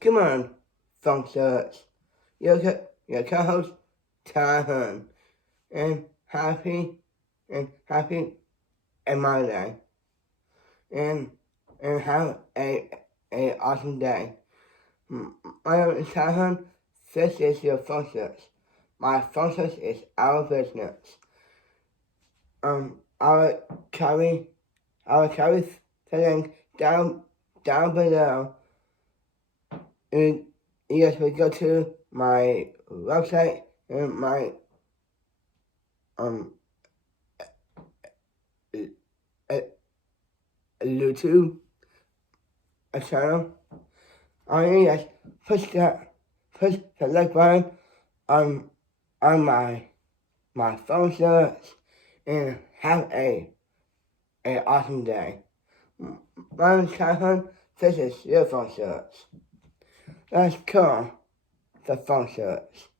Come on, Funk Search. Your co-host, Tyler Hearn. And happy and my day. And have a awesome day. My name is Tyler Hearn. This is your Funk Search. My focus is our business. I will carry the link down below. And yes, we go to my website and my YouTube channel. Yes, push the like button on my phone search and have a awesome day. My name is Calhoun. This is your phone search. Let's call the phone search.